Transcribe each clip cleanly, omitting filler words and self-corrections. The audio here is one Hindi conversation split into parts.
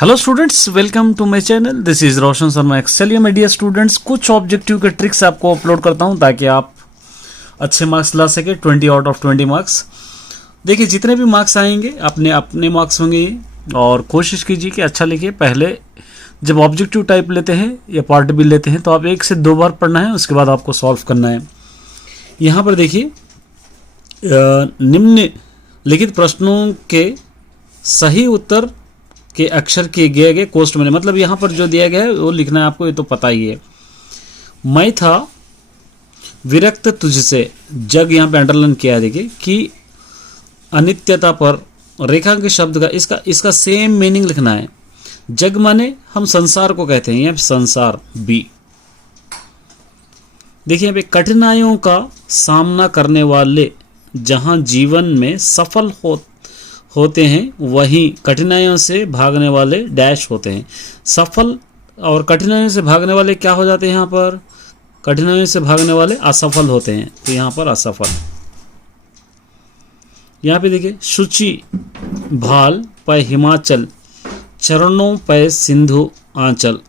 Hello students, welcome to my channel. This is Roshan Sharma excel या मीडिया स्टूडेंट्स। कुछ ऑब्जेक्टिव के ट्रिक्स आपको अपलोड करता हूं ताकि आप अच्छे मार्क्स ला सके। 20 आउट ऑफ 20 मार्क्स। देखिए, जितने भी मार्क्स आएंगे अपने अपने मार्क्स होंगे ये, और कोशिश कीजिए कि अच्छा लिखिए। पहले जब ऑब्जेक्टिव टाइप लेते हैं या पार्ट भी लेते हैं तो आप 1 से 2 बार पढ़ना है, उसके बाद आपको सॉल्व करना है। यहाँ पर देखिए, निम्नलिखित प्रश्नों के सही उत्तर के अक्षर के दिए गए कोष्ठ में, मतलब यहाँ पर जो दिया गया है वो लिखना है आपको, ये तो पता ही है। मैं था विरक्त तुझसे, जग यहाँ पे अंडरलाइन किया है। देखिए कि अनित्यता पर रेखांकित शब्द का इसका सेम मीनिंग लिखना है। जग माने हम संसार को कहते हैं, यहाँ पे संसार बी। देखिए यहाँ पे कठिनाइयों का सामना करने वाले जहाँ जीवन में सफल होते हैं, वहीं कठिनाइयों से भागने वाले डैश होते हैं। सफल और कठिनाइयों से भागने वाले क्या हो जाते हैं? यहाँ पर कठिनाइयों से भागने वाले असफल होते हैं, तो यहाँ पर असफल। यहाँ पे देखिए, शुचि भाल पै हिमाचल, चरणों पै सिंधु आंचल।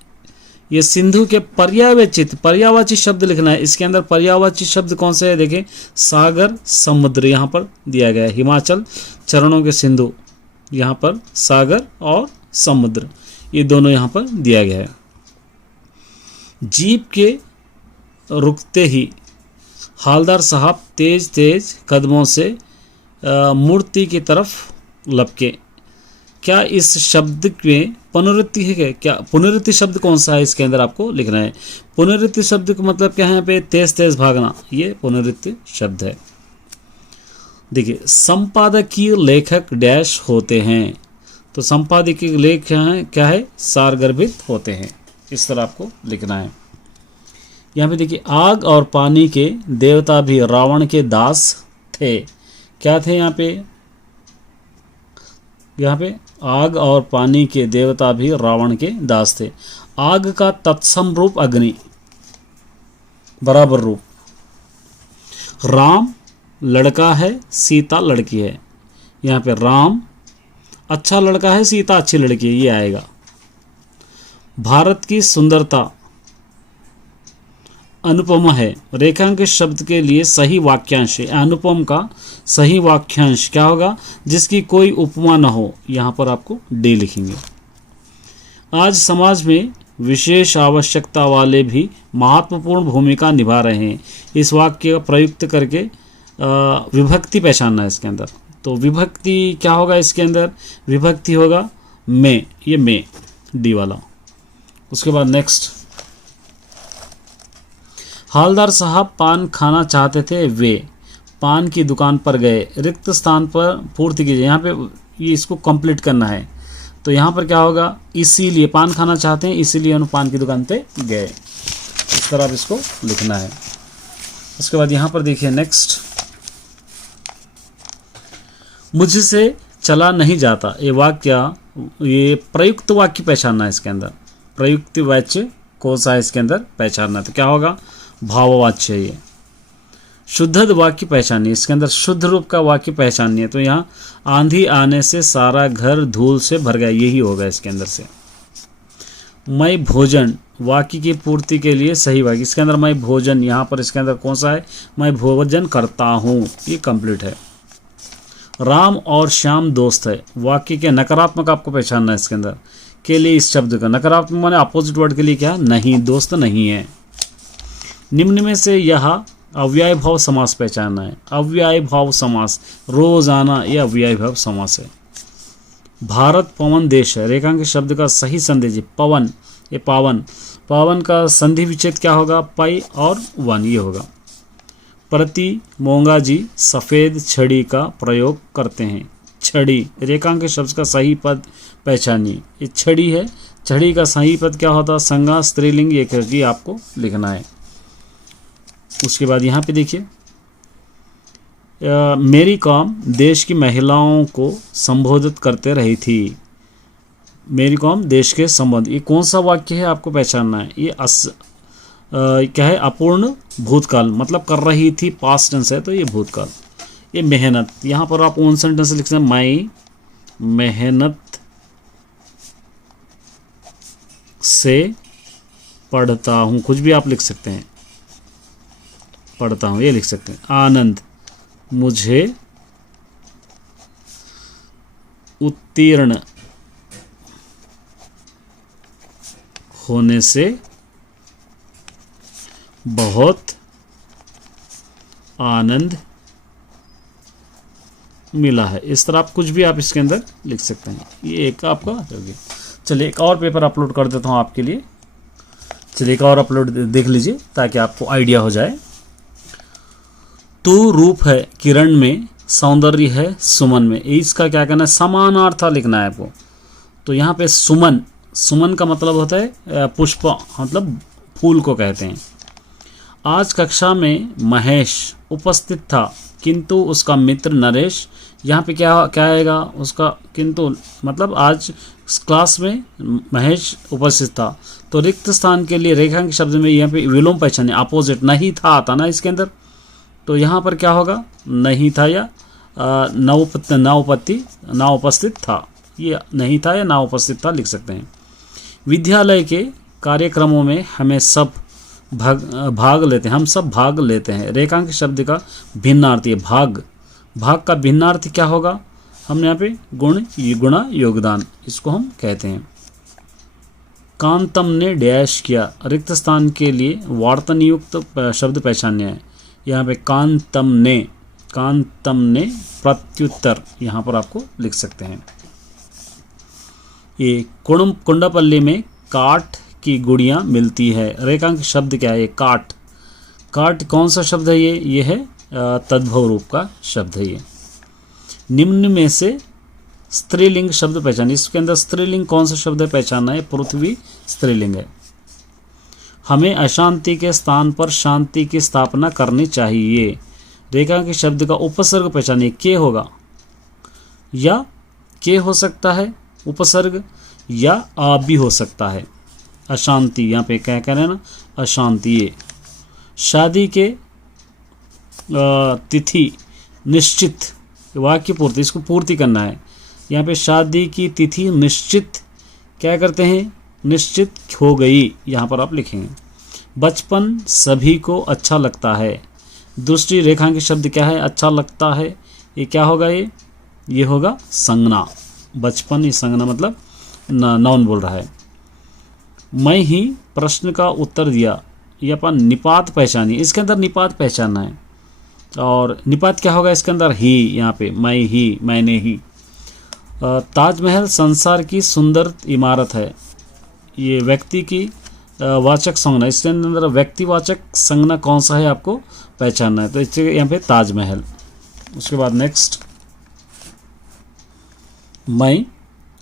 ये सिंधु के पर्यायवाची शब्द लिखना है। इसके अंदर पर्यायवाची शब्द कौन से है? देखिए, सागर, समुद्र यहाँ पर दिया गया है। हिमाचल, चरणों के सिंधु, यहाँ पर सागर और समुद्र, ये दोनों यहाँ पर दिया गया है। जीप के रुकते ही हालदार साहब तेज तेज कदमों से मूर्ति की तरफ लपके। क्या इस शब्द में पुनरुक्ति है? क्या पुनरुक्ति शब्द कौन सा है? इसके अंदर आपको लिखना है। पुनरुक्ति शब्द का मतलब क्या है? यहाँ पे तेज तेज भागना, ये पुनरुक्ति शब्द है। देखिए, संपादकीय लेखक डैश होते हैं, तो संपादकीय लेख क्या है? सारगर्भित होते हैं। इस तरह आपको लिखना है। यहाँ पे देखिए, आग और पानी के देवता भी रावण के दास थे। क्या थे यहाँ पे? यहाँ पे आग और पानी के देवता भी रावण के दास थे। आग का तत्सम रूप अग्नि, बराबर रूप। राम लड़का है, सीता लड़की है। यहाँ पे राम अच्छा लड़का है, सीता अच्छी लड़की है, ये आएगा। भारत की सुंदरता अनुपमा है। रेखांकित शब्द के लिए सही वाक्यांश है। अनुपम का सही वाक्यांश क्या होगा? जिसकी कोई उपमा न हो। यहाँ पर आपको डी लिखेंगे। आज समाज में विशेष आवश्यकता वाले भी महत्वपूर्ण भूमिका निभा रहे हैं। इस वाक्य का प्रयुक्त करके विभक्ति पहचानना है इसके अंदर। तो विभक्ति क्या होगा? इसके अंदर विभक्ति होगा में, ये में, डी वाला। उसके बाद नेक्स्ट, हालदार साहब पान खाना चाहते थे, वे पान की दुकान पर गए। रिक्त स्थान पर पूर्ति कीजिए। यहाँ पे ये इसको कंप्लीट करना है, तो यहाँ पर क्या होगा? इसीलिए पान खाना चाहते हैं, इसीलिए उन्होंने पान की दुकान पे गए। इस तरह आप इसको लिखना है। उसके बाद यहाँ पर देखिए नेक्स्ट, मुझसे चला नहीं जाता। ये वाक्य, ये प्रयुक्त वाक्य पहचानना है इसके अंदर। प्रयुक्त वाच्य कौन सा है इसके अंदर पहचानना है, तो क्या होगा? भाववाच्य। ये शुद्ध वाक्य पहचानिए, इसके अंदर शुद्ध रूप का वाक्य पहचानिए। तो यहाँ आंधी आने से सारा घर धूल से भर गया, यही होगा इसके अंदर से। मैं भोजन वाक्य की पूर्ति के लिए सही वाक्य। इसके अंदर मैं भोजन, यहाँ पर इसके अंदर कौन सा है? मैं भोजन करता हूँ, ये कंप्लीट है। राम और श्याम दोस्त है। वाक्य के नकारात्मक आपको पहचानना है इसके अंदर। के लिए इस शब्द का नकारात्मक माने अपोजिट वर्ड के लिए क्या? नहीं, दोस्त नहीं है। निम्न में से यह अव्यय भाव समास पहचानना है। अव्यय भाव समास, रोजाना, यह अव्यय भाव समास है। भारत पवन देश है। रेखांकित शब्द का सही संदेश पवन, ये पावन। पावन का संधि विच्छेद क्या होगा? पै और वन, ये होगा। प्रति मोंगा जी सफ़ेद छड़ी का प्रयोग करते हैं। छड़ी, रेखांकित शब्द का सही पद पहचानिए। ये छड़ी है, छड़ी का सही पद क्या होता? संज्ञा स्त्रीलिंग, ये आपको लिखना है। उसके बाद यहाँ पे देखिए, मेरी कॉम देश की महिलाओं को संबोधित करते रही थी। मेरी कॉम देश के संबंध, ये कौन सा वाक्य है आपको पहचानना है। ये क्या है? अपूर्ण भूतकाल, मतलब कर रही थी, पास्ट टेंस है, तो ये भूतकाल। ये मेहनत, यहाँ पर आप ओन सेंटेंस लिख सकते हैं। मैं मेहनत से पढ़ता हूँ, कुछ भी आप लिख सकते हैं, पढ़ता हूँ ये लिख सकते हैं। आनंद मुझे उत्तीर्ण होने से बहुत आनंद मिला है। इस तरह आप कुछ भी आप इसके अंदर लिख सकते हैं। ये एक आपका हो गया। चलिए एक और पेपर अपलोड कर देता हूँ आपके लिए। चलिए एक और अपलोड देख लीजिए ताकि आपको आइडिया हो जाए। तू रूप है किरण में, सौंदर्य है सुमन में। इसका क्या करना है, समानार्थक लिखना है आपको। तो यहाँ पे सुमन, सुमन का मतलब होता है पुष्प, मतलब फूल को कहते हैं। आज कक्षा में महेश उपस्थित था किंतु उसका मित्र नरेश, यहाँ पे क्या क्या आएगा उसका, किंतु मतलब आज क्लास में महेश उपस्थित था। तो रिक्त स्थान के लिए रेखांकित शब्द में यहाँ पे विलोम पहचाने, अपोजिट नहीं था आता ना इसके अंदर। तो यहाँ पर क्या होगा, नहीं था या ना उपस्थित था, ये नहीं था या ना उपस्थित था लिख सकते हैं। विद्यालय के कार्यक्रमों में हमें सब भाग लेते हैं, हम सब भाग लेते हैं। रेखांकित शब्द का भिन्नार्थी है भाग, भाग का भिन्नार्थी क्या होगा, हमने यहाँ पे गुणा योगदान इसको हम कहते हैं। कांतम ने डैश किया, रिक्त स्थान के लिए वार्तन युक्त शब्द पहचानने हैं। यहाँ पे कांतम ने प्रत्युत्तर यहाँ पर आपको लिख सकते हैं। ये कुंडापल्ली में काठ की गुड़ियाँ मिलती है। रेखांकित शब्द क्या है, काठ, काठ कौन सा शब्द है, ये है तद्भव रूप का शब्द है। ये निम्न में से स्त्रीलिंग शब्द पहचानिए। इसके अंदर स्त्रीलिंग कौन सा शब्द है पहचानना है, पृथ्वी स्त्रीलिंग है। हमें अशांति के स्थान पर शांति की स्थापना करनी चाहिए। रेखांकित शब्द का उपसर्ग पहचानिए, के होगा या के हो सकता है उपसर्ग, या आ भी हो सकता है। अशांति यहाँ पे क्या कह रहे हैं ना, अशांति। ये शादी के तिथि निश्चित, वाक्य पूर्ति, इसको पूर्ति करना है। यहाँ पे शादी की तिथि निश्चित क्या करते हैं, निश्चित हो गई, यहाँ पर आप लिखेंगे। बचपन सभी को अच्छा लगता है। दूसरी रेखांकित शब्द क्या है, अच्छा लगता है, ये क्या होगा, ये होगा संज्ञा। बचपन ये संज्ञा मतलब नाउन बोल रहा है। मैं ही प्रश्न का उत्तर दिया, ये अपन निपात पहचानिए। इसके अंदर निपात पहचानना है, और निपात क्या होगा इसके अंदर, ही, यहाँ पे मैं ही, मैंने ही। ताजमहल संसार की सुंदर इमारत है, ये व्यक्ति की वाचक संज्ञा। इसके अंदर व्यक्तिवाचक संज्ञा कौन सा है आपको पहचानना है, तो इससे यहाँ पे ताजमहल। उसके बाद नेक्स्ट, मैं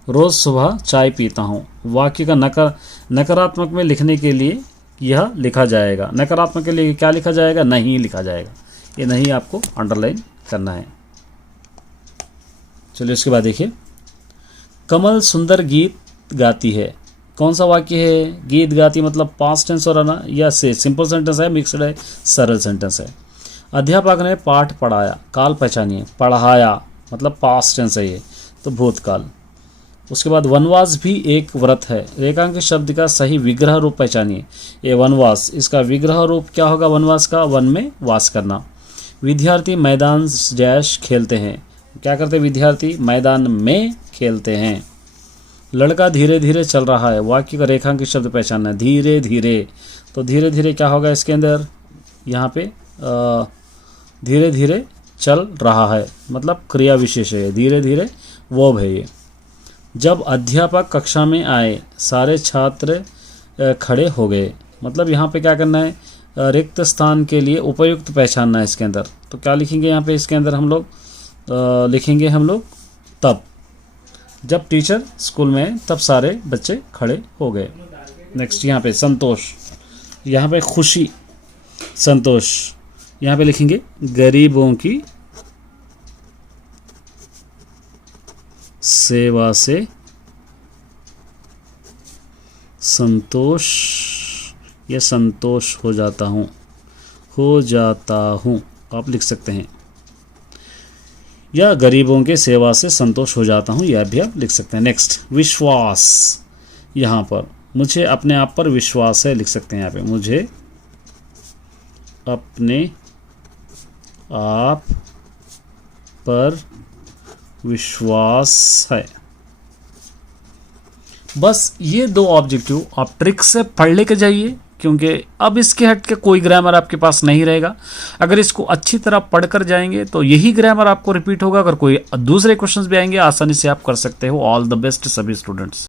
रोज सुबह चाय पीता हूँ। वाक्य का नकारात्मक में लिखने के लिए यह लिखा जाएगा। नकारात्मक के लिए क्या लिखा जाएगा, नहीं लिखा जाएगा। ये नहीं आपको अंडरलाइन करना है। चलिए उसके बाद देखिए, कमल सुंदर गीत गाती है। कौन सा वाक्य है, गीत गाती मतलब पास्ट टेंस हो रहा ना, या से सिंपल सेंटेंस है, मिक्सड है, सरल सेंटेंस है। अध्यापक ने पाठ पढ़ाया, काल पहचानिए। पढ़ाया मतलब पास्ट टेंस है, ये तो भूतकाल। उसके बाद वनवास भी एक व्रत है। रेखांकित शब्द का सही विग्रह रूप पहचानिए। ये वनवास, इसका विग्रह रूप क्या होगा, वनवास का, वन में वास करना। विद्यार्थी मैदान डैश खेलते हैं, क्या करते हैं विद्यार्थी, मैदान में खेलते हैं। लड़का धीरे धीरे चल रहा है। वाक्य का रेखांकित शब्द पहचानना है, धीरे धीरे। तो धीरे धीरे क्या होगा इसके अंदर, यहाँ पे धीरे धीरे चल रहा है मतलब क्रिया विशेष है, धीरे धीरे वो है ये। जब अध्यापक कक्षा में आए सारे छात्र खड़े हो गए। मतलब यहाँ पे क्या करना है, रिक्त स्थान के लिए उपयुक्त पहचानना है इसके अंदर। तो क्या लिखेंगे यहाँ पे इसके अंदर, हम लोग लिखेंगे हम लोग तब जब टीचर स्कूल में तब सारे बच्चे खड़े हो गए। नेक्स्ट यहाँ पे संतोष, यहाँ पे खुशी, संतोष। यहाँ पे लिखेंगे गरीबों की सेवा से संतोष, या संतोष हो जाता हूँ आप लिख सकते हैं, या गरीबों के सेवा से संतोष हो जाता हूँ, यह भी आप लिख सकते हैं। नेक्स्ट विश्वास, यहाँ पर मुझे अपने आप पर विश्वास है, लिख सकते हैं यहाँ पे, मुझे अपने आप पर विश्वास है। बस ये दो ऑब्जेक्टिव आप ट्रिक से पढ़ लेके जाइए, क्योंकि अब इसके हट के कोई ग्रामर आपके पास नहीं रहेगा। अगर इसको अच्छी तरह पढ़कर जाएंगे तो यही ग्रामर आपको रिपीट होगा। अगर कोई दूसरे क्वेश्चंस भी आएंगे आसानी से आप कर सकते हो। ऑल द बेस्ट सभी स्टूडेंट्स।